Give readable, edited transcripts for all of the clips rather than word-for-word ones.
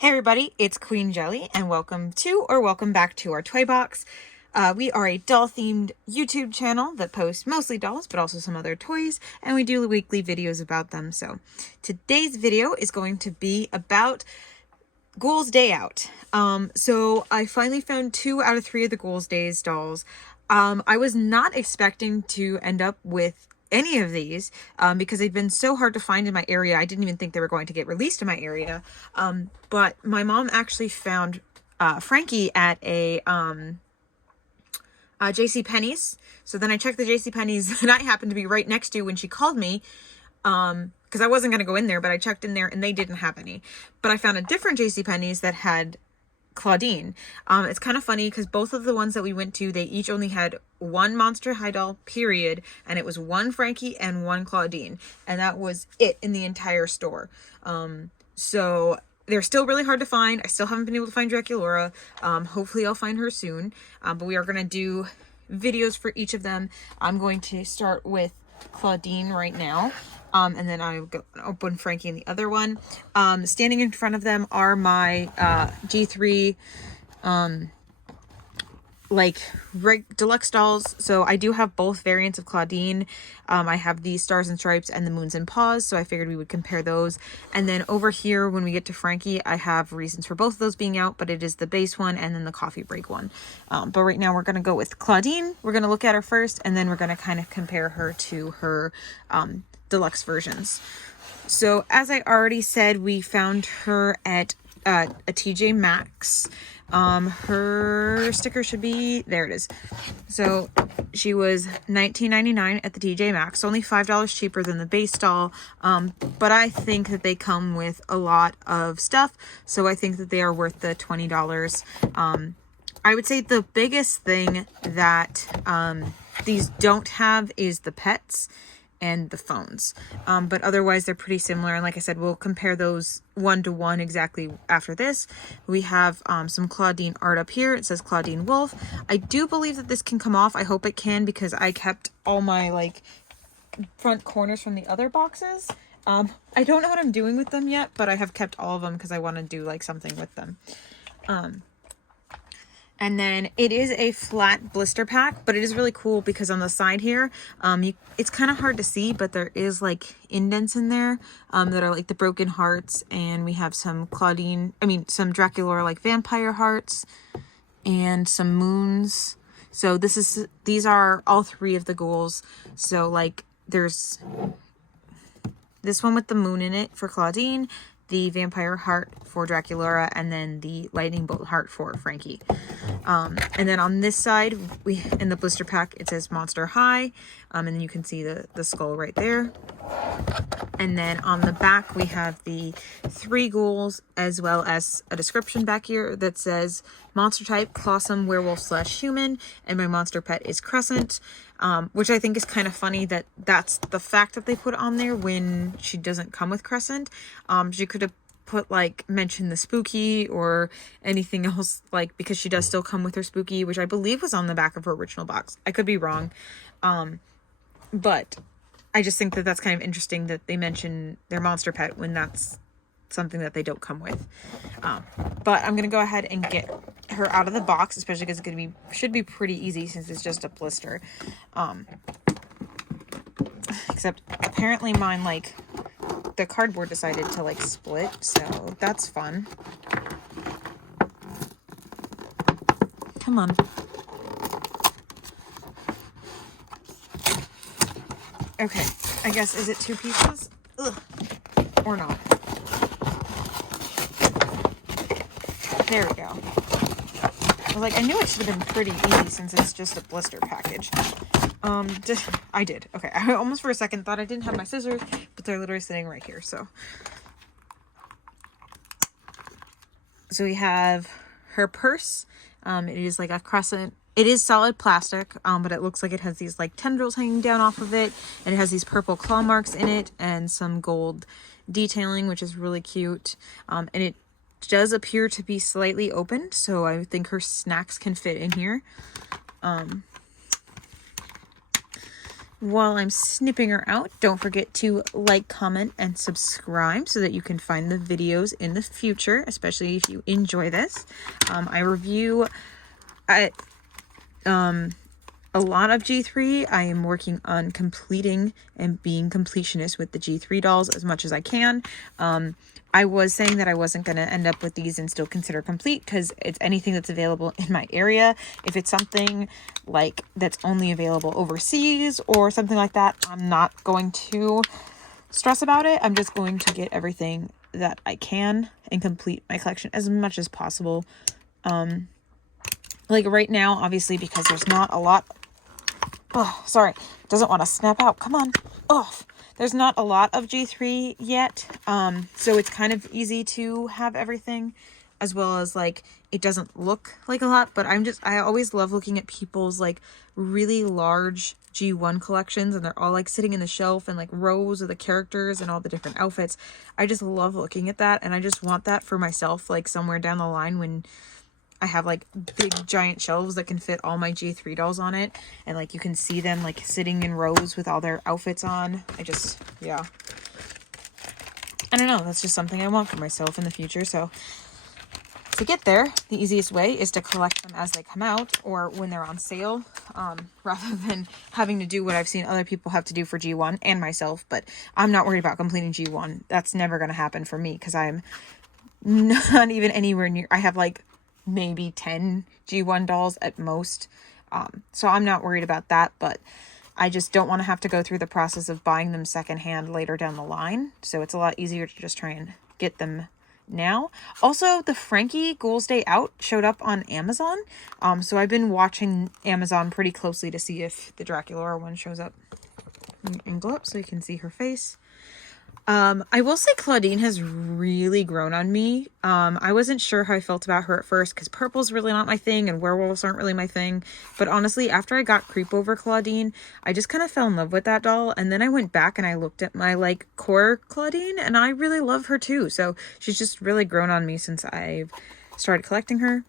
Hey everybody, it's Queen Jelly, and welcome back to our toy box. We are a doll-themed YouTube channel that posts mostly dolls, but also some other toys, and we do weekly videos about them. So today's video is going to be about Ghouls Day Out. So I finally found 2 out of 3 of the Ghouls Days dolls. I was not expecting to end up with any of these because they've been so hard to find in my area. I didn't even think they were going to get released in my area. But my mom actually found Frankie at a JCPenney's. So then I checked the JCPenney's and I happened to be right next to when she called me. Because I wasn't going to go in there, but I checked in there and they didn't have any. But I found a different JCPenney's that had Clawdeen. It's kind of funny because both of the ones that we went to, they each only had one Monster High doll, period, and it was one Frankie and one Clawdeen, and that was it in the entire store. So they're still really hard to find. I still haven't been able to find Draculaura. Hopefully I'll find her soon. But we are going to do videos for each of them. I'm going to start with Clawdeen right now. And then I'll go open Frankie and the other one. Standing in front of them are my G3 deluxe dolls. So I do have both variants of Clawdeen. I have the Stars and Stripes and the Moons and Paws, so I figured we would compare those. And then over here, when we get to Frankie, I have reasons for both of those being out, but it is the base one and then the coffee break one. But right now we're going to go with Clawdeen. We're going to look at her first, and then we're going to kind of compare her to her deluxe versions. So as I already said, we found her at a TJ Maxx. Her sticker should be, there it is. So she was $19.99 at the TJ Maxx, only $5 cheaper than the base doll. But I think that they come with a lot of stuff, so I think that they are worth the $20. I would say the biggest thing that these don't have is the pets and the phones, but otherwise they're pretty similar. And like I said, we'll compare those 1-to-1 exactly after this. We have some Clawdeen art up here. It says Clawdeen Wolf. I do believe that this can come off. I hope it can, because I kept all my front corners from the other boxes. I don't know what I'm doing with them yet, but I have kept all of them because I want to do something with them. And then it is a flat blister pack, but it is really cool because on the side here, it's kind of hard to see, but there is indents in there that are the broken hearts. And we have some some Draculaura vampire hearts and some moons. So these are all 3 of the ghouls. So there's this one with the moon in it for Clawdeen, the vampire heart for Draculaura, and then the lightning bolt heart for Frankie. And then on this side, in the blister pack, it says Monster High, and then you can see the skull right there. And then on the back, we have the 3 ghouls, as well as a description back here that says monster type, Clawsome, werewolf / human, and my monster pet is Crescent, which I think is kind of funny that that's the fact that they put on there when she doesn't come with Crescent. She could have put mention the spooky or anything else, because she does still come with her spooky, which I believe was on the back of her original box. I could be wrong. But I just think that that's kind of interesting that they mention their monster pet when that's something that they don't come with. But I'm gonna go ahead and get her out of the box, especially because should be pretty easy since it's just a blister. Except apparently mine the cardboard decided to split, so that's fun. Come on. Okay, I guess, is it 2 pieces? Ugh. Or not. There we go. I knew it should have been pretty easy since it's just a blister package. I did. Okay, I almost for a second thought I didn't have my scissors, but they're literally sitting right here, so. So we have her purse. It is a crescent. It is solid plastic, but it looks like it has these tendrils hanging down off of it, and it has these purple claw marks in it and some gold detailing, which is really cute. And it does appear to be slightly opened, so I think her snacks can fit in here. While I'm snipping her out, don't forget to like, comment, and subscribe so that you can find the videos in the future, especially if you enjoy this. I review a lot of G3. I am working on completing and being completionist with the G3 dolls as much as I can. I was saying that I wasn't going to end up with these and still consider complete because it's anything that's available in my area. If it's something like that's only available overseas or something like that, I'm not going to stress about it. I'm just going to get everything that I can and complete my collection as much as possible. Like right now, obviously, because there's not a lot. Oh, sorry. Doesn't want to snap out. Come on. Oh, there's not a lot of G3 yet. So it's kind of easy to have everything, as well as like it doesn't look like a lot, but I always love looking at people's like really large G1 collections, and they're all like sitting in the shelf and like rows of the characters and all the different outfits. I just love looking at that, and I just want that for myself, like somewhere down the line when I have like big giant shelves that can fit all my G3 dolls on it, and like you can see them like sitting in rows with all their outfits on. Yeah, I don't know, that's just something I want for myself in the future. So to get there, the easiest way is to collect them as they come out or when they're on sale, rather than having to do what I've seen other people have to do for G1 and myself. But I'm not worried about completing G1. That's never going to happen for me because I'm not even anywhere near. I have like maybe 10 G1 dolls at most. So I'm not worried about that, but I just don't want to have to go through the process of buying them secondhand later down the line. So it's a lot easier to just try and get them now. Also, the Frankie Ghouls Day Out showed up on Amazon. So I've been watching Amazon pretty closely to see if the Draculaura one shows up. Angle up so you can see her face. I will say Clawdeen has really grown on me. I wasn't sure how I felt about her at first because purple's really not my thing and werewolves aren't really my thing. But honestly, after I got Creep Over Clawdeen, I just kind of fell in love with that doll. And then I went back and I looked at my like core Clawdeen and I really love her too. So she's just really grown on me since I've started collecting her.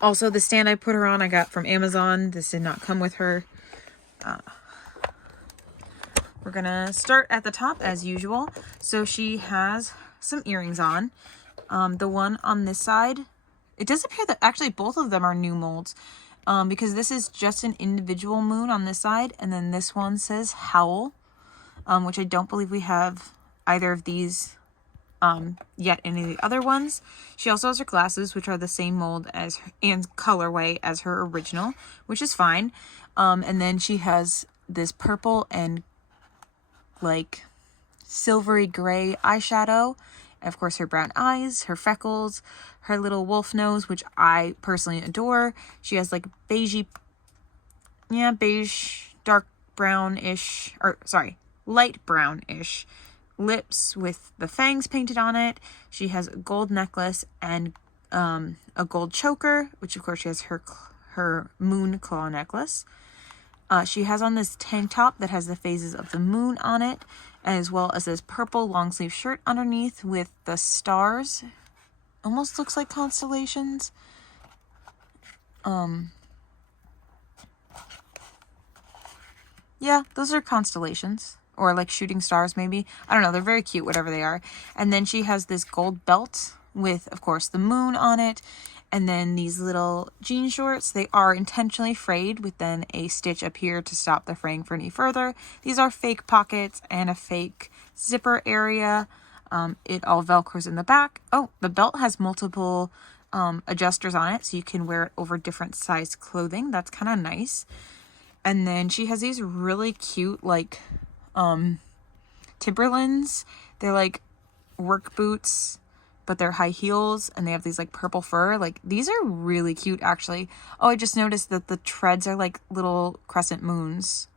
Also, the stand I put her on I got from Amazon. This did not come with her. We're gonna start at the top as usual. So she has some earrings on. The one on this side, it does appear that actually both of them are new molds, because this is just an individual moon on this side, and then this one says Howl, which I don't believe we have either of these yet any of the other ones. She also has her glasses, which are the same mold as and colorway as her original, which is fine. And then she has this purple and like silvery gray eyeshadow, and of course her brown eyes, her freckles, her little wolf nose, which I personally adore. She has like beige, dark brownish, or sorry, light brownish lips with the fangs painted on it. She has a gold necklace and a gold choker, which of course she has her moon claw necklace. She has on this tank top that has the phases of the moon on it, as well as this purple long sleeve shirt underneath with the stars. Almost looks like constellations. Yeah, those are constellations. Or like shooting stars maybe. I don't know, they're very cute, whatever they are. And then she has this gold belt with, of course, the moon on it. And then these little jean shorts, they are intentionally frayed with then a stitch up here to stop the fraying for any further. These are fake pockets and a fake zipper area. It all velcros in the back. Oh, the belt has multiple adjusters on it, so you can wear it over different sized clothing. That's kind of nice. And then she has these really cute like Timberlands. They're like work boots, but they're high heels, and they have these like purple fur. Like these are really cute actually. Oh, I just noticed that the treads are like little crescent moons.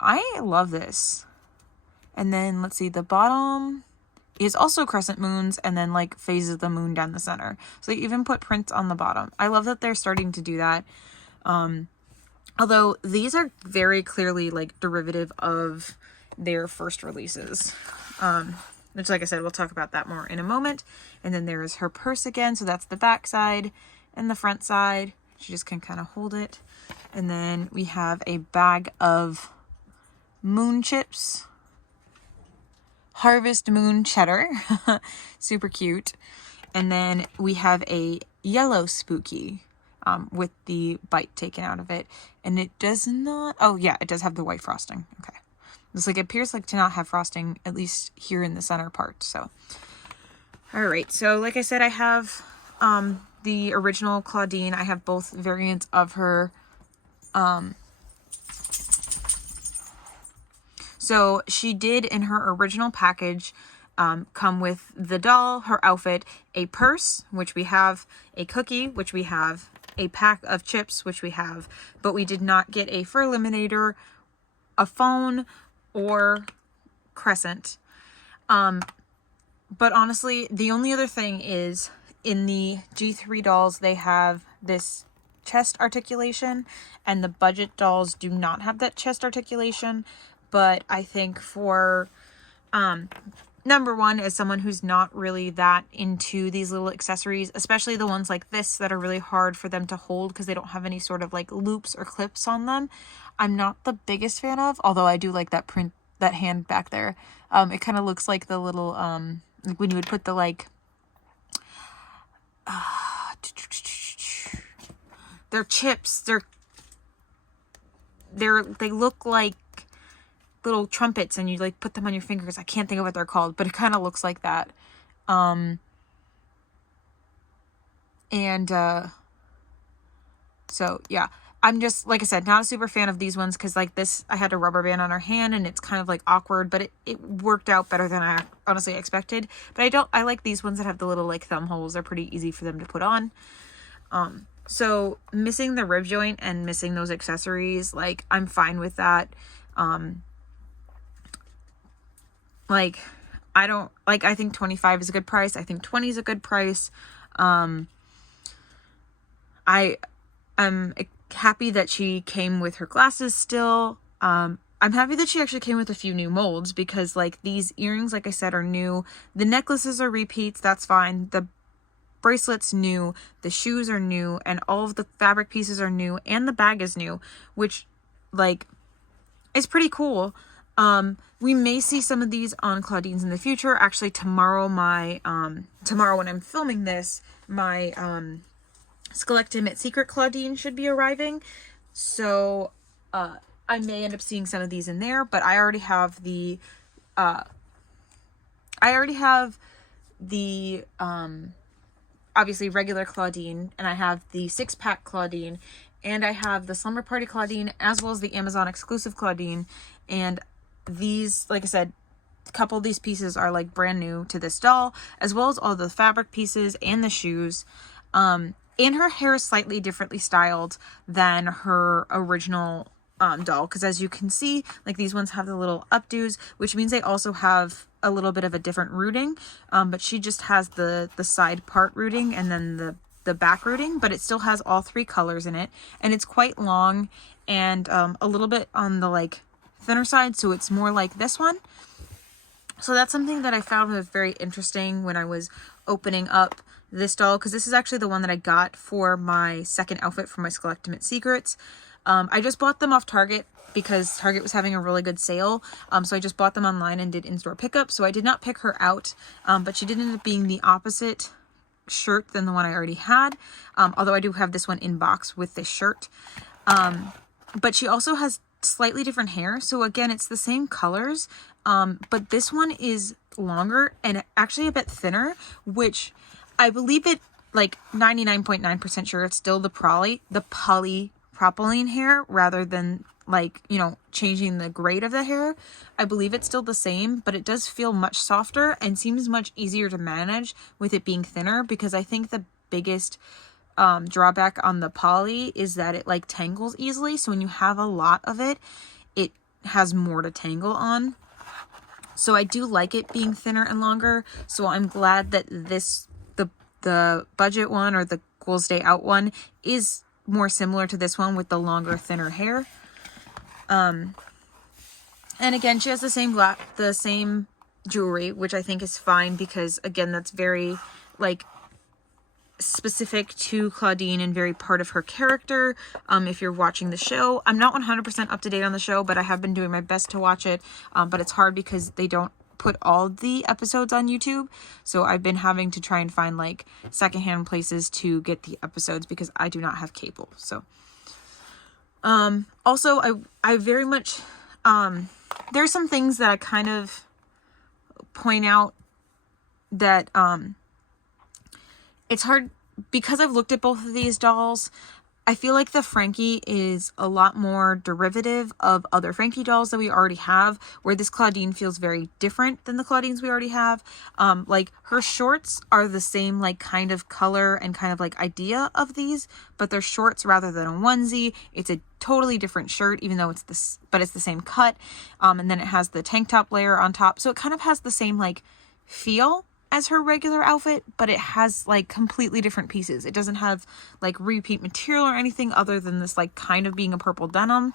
I love this. And then let's see, the bottom is also crescent moons and then like phases of the moon down the center. So they even put prints on the bottom. I love that they're starting to do that. Although these are very clearly like derivative of their first releases. Which, like I said, we'll talk about that more in a moment. And then there is her purse again. So that's the back side and the front side. She just can kind of hold it. And then we have a bag of moon chips. Harvest Moon Cheddar. Super cute. And then we have a yellow spooky with the bite taken out of it. And it does not... Oh, yeah, it does have the white frosting. Okay. It's like, it appears like to not have frosting, at least here in the center part. So, all right. So, like I said, I have the original Clawdeen. I have both variants of her. So she did, in her original package, come with the doll, her outfit, a purse, which we have, a cookie, which we have, a pack of chips, which we have, but we did not get a fur eliminator, a phone, or crescent. But honestly, the only other thing is, in the G3 dolls, they have this chest articulation, and the budget dolls do not have that chest articulation. But I think for, number one, as someone who's not really that into these little accessories, especially the ones like this that are really hard for them to hold because they don't have any sort of like loops or clips on them, I'm not the biggest fan of, although I do like that print, that hand back there. It kind of looks like the little, like when you would put the like, they're chips, they look like little trumpets, and you like put them on your fingers. I can't think of what they're called, but it kind of looks like that. So yeah, I'm just, like I said, not a super fan of these ones because like this, I had a rubber band on her hand and it's kind of like awkward, but it worked out better than I honestly expected. But I like these ones that have the little like thumb holes. They're pretty easy for them to put on. So missing the rib joint and missing those accessories, like I'm fine with that. Like, I think 25 is a good price. I think 20 is a good price. I am happy that she came with her glasses still. I'm happy that she actually came with a few new molds because, like, these earrings, like I said, are new. The necklaces are repeats. That's fine. The bracelet's new. The shoes are new. And all of the fabric pieces are new. And the bag is new, which, like, is pretty cool. We may see some of these on Clawdeens in the future. Actually, tomorrow when I'm filming this, my, Skellactimate Secret Clawdeen should be arriving. So, I may end up seeing some of these in there, but I already have the, obviously regular Clawdeen, and I have the 6-pack Clawdeen, and I have the Slumber Party Clawdeen, as well as the Amazon exclusive Clawdeen, and these, like I said, a couple of these pieces are like brand new to this doll, as well as all the fabric pieces and the shoes. And her hair is slightly differently styled than her original doll, because as you can see, like these ones have the little updos, which means they also have a little bit of a different rooting, but she just has the side part rooting and then the back rooting, but it still has all 3 colors in it, and it's quite long and a little bit on the like thinner side, so it's more like this one. So that's something that I found was very interesting when I was opening up this doll, because this is actually the one that I got for my second outfit for my Skellactimate Secrets. I just bought them off Target because Target was having a really good sale, so I just bought them online and did in-store pickup. So I did not pick her out, but she did end up being the opposite shirt than the one I already had, although I do have this one in box with this shirt. But she also has slightly different hair, so again, it's the same colors, but this one is longer and actually a bit thinner, which I believe it, like 99.9% sure it's still the polypropylene hair rather than, like, you know, changing the grade of the hair. I believe it's still the same, but it does feel much softer and seems much easier to manage with it being thinner, because I think the biggest drawback on the poly is that it like tangles easily. So when you have a lot of it, it has more to tangle on. So I do like it being thinner and longer. So I'm glad that the budget one, or the Ghouls Day Out one, is more similar to this one with the longer, thinner hair. And again, she has the same jewelry, which I think is fine, because again, that's very like specific to Clawdeen and very part of her character. If you're watching the show, I'm not 100% up to date on the show, but I have been doing my best to watch it. But it's hard because they don't put all the episodes on YouTube. So I've been having to try and find like secondhand places to get the episodes because I do not have cable. So, also I very much, there's some things that I kind of point out that, it's hard because I've looked at both of these dolls. I feel like the Frankie is a lot more derivative of other Frankie dolls that we already have, where this Clawdeen feels very different than the Clawdeens we already have. Like her shorts are the same like kind of color and kind of like idea of these, but they're shorts rather than a onesie. It's a totally different shirt, even though it's this, but it's the same cut. And then it has the tank top layer on top. So it kind of has the same like feel as her regular outfit, but it has like completely different pieces. It doesn't have like repeat material or anything other than this like kind of being a purple denim,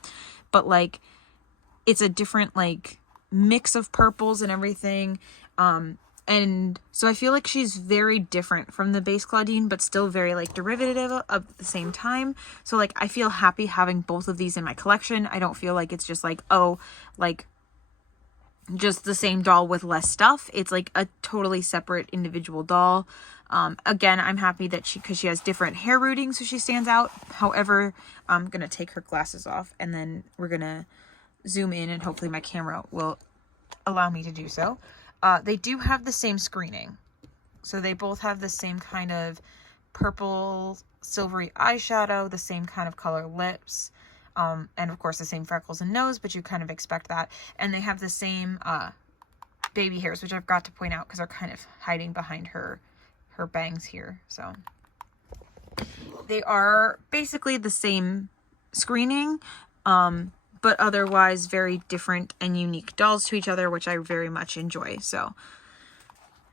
but like it's a different like mix of purples and everything. And so I feel like she's very different from the base Clawdeen, but still very like derivative of the same time. So like I feel happy having both of these in my collection. I don't feel like it's just like, oh, like just the same doll with less stuff. It's like a totally separate individual doll. Again, I'm happy that because she has different hair rooting, so she stands out. However, I'm gonna take her glasses off and then we're gonna zoom in and hopefully my camera will allow me to do so. They do have the same screening, so they both have the same kind of purple silvery eyeshadow, the same kind of color lips, and of course the same freckles and nose, but you kind of expect that. And they have the same baby hairs, which I've got to point out because they're kind of hiding behind her bangs here. So they are basically the same screening, but otherwise very different and unique dolls to each other, which I very much enjoy. So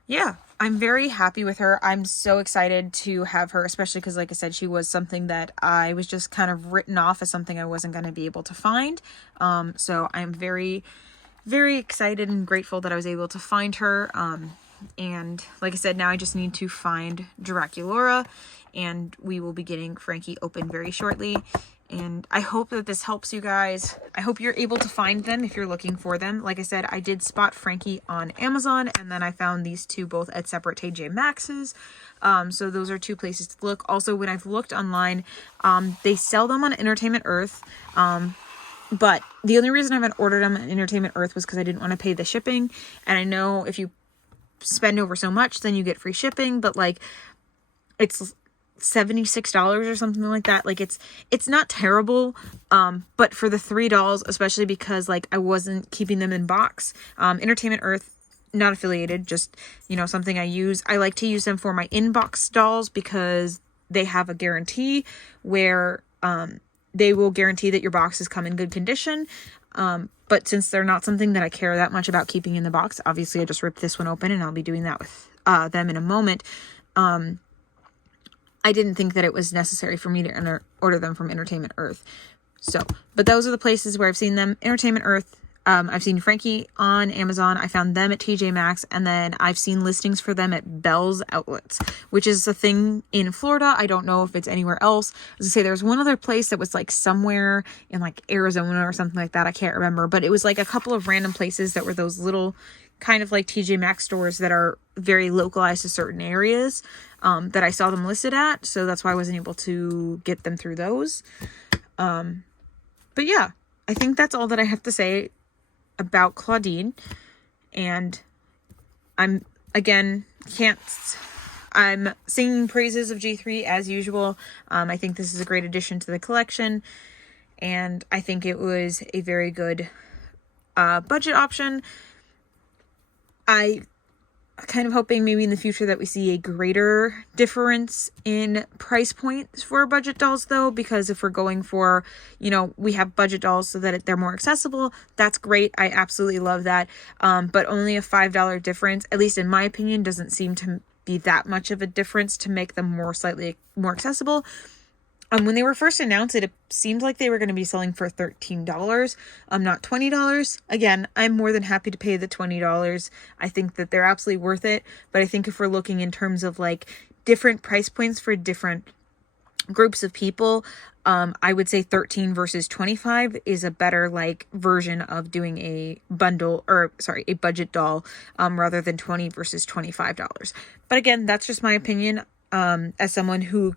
yeah, I'm very happy with her. I'm so excited to have her, especially because, like I said, she was something that I was just kind of written off as something I wasn't going to be able to find. So I'm very, very excited and grateful that I was able to find her. And like I said, now I just need to find Draculaura, and we will be getting Frankie open very shortly. And I hope that this helps you guys. I hope you're able to find them if you're looking for them. Like I said, I did spot Frankie on Amazon, and then I found these two both at separate TJ Maxx's. So those are two places to look. Also, when I've looked online, they sell them on Entertainment Earth. But the only reason I haven't ordered them on Entertainment Earth was because I didn't want to pay the shipping. And I know if you spend over so much, then you get free shipping. But like, it's $76 or something like that. Like it's not terrible, but for the $3, especially because like I wasn't keeping them in box. Entertainment Earth, not affiliated, just, you know, something I use. I like to use them for my inbox dolls because they have a guarantee where they will guarantee that your boxes come in good condition. But since they're not something that I care that much about keeping in the box, obviously I just ripped this one open, and I'll be doing that with them in a moment. I didn't think that it was necessary for me to order them from Entertainment Earth. So, but those are the places where I've seen them. Entertainment Earth. I've seen Frankie on Amazon. I found them at TJ Maxx, and then I've seen listings for them at Bell's Outlets, which is a thing in Florida. I don't know if it's anywhere else. As I say, there was one other place that was like somewhere in like Arizona or something like that. I can't remember, but it was like a couple of random places that were those little kind of like TJ Maxx stores that are very localized to certain areas, that I saw them listed at. So that's why I wasn't able to get them through those. But yeah, I think that's all that I have to say about Clawdeen. And I'm singing praises of G3 as usual. I think this is a great addition to the collection, and I think it was a very good budget option. I kind of hoping maybe in the future that we see a greater difference in price points for budget dolls, though, because if we're going for, you know, we have budget dolls so that they're more accessible, that's great. I absolutely love that. But only a $5 difference, at least in my opinion, doesn't seem to be that much of a difference to make them slightly more accessible. When they were first announced, it seemed like they were going to be selling for $13, not $20. Again, I'm more than happy to pay the $20. I think that they're absolutely worth it. But I think if we're looking in terms of like different price points for different groups of people. I would say 13 versus 25 is a better like version of doing a bundle, or sorry, a budget doll, rather than 20 versus $25. But again, that's just my opinion. As someone who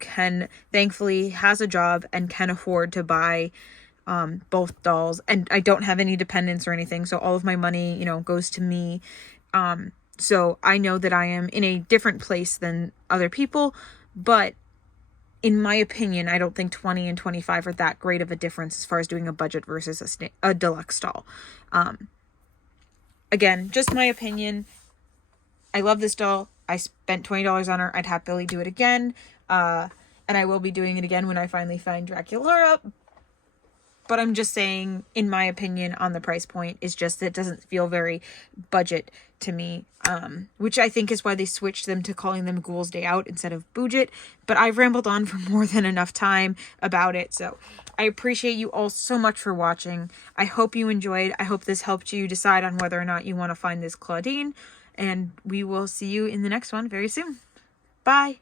thankfully has a job and can afford to buy both dolls, and I don't have any dependents or anything, so all of my money, you know, goes to me. So I know that I am in a different place than other people, but in my opinion, I don't think 20 and 25 are that great of a difference as far as doing a budget versus a deluxe doll. Again, just my opinion. I love this doll. I spent $20 on her. I'd happily do it again. And I will be doing it again when I finally find Draculaura. But I'm just saying, in my opinion, on the price point, is just that it doesn't feel very budget to me. Which I think is why they switched them to calling them Ghouls Day Out instead of Budget. But I've rambled on for more than enough time about it. So I appreciate you all so much for watching. I hope you enjoyed. I hope this helped you decide on whether or not you want to find this Clawdeen. And we will see you in the next one very soon. Bye.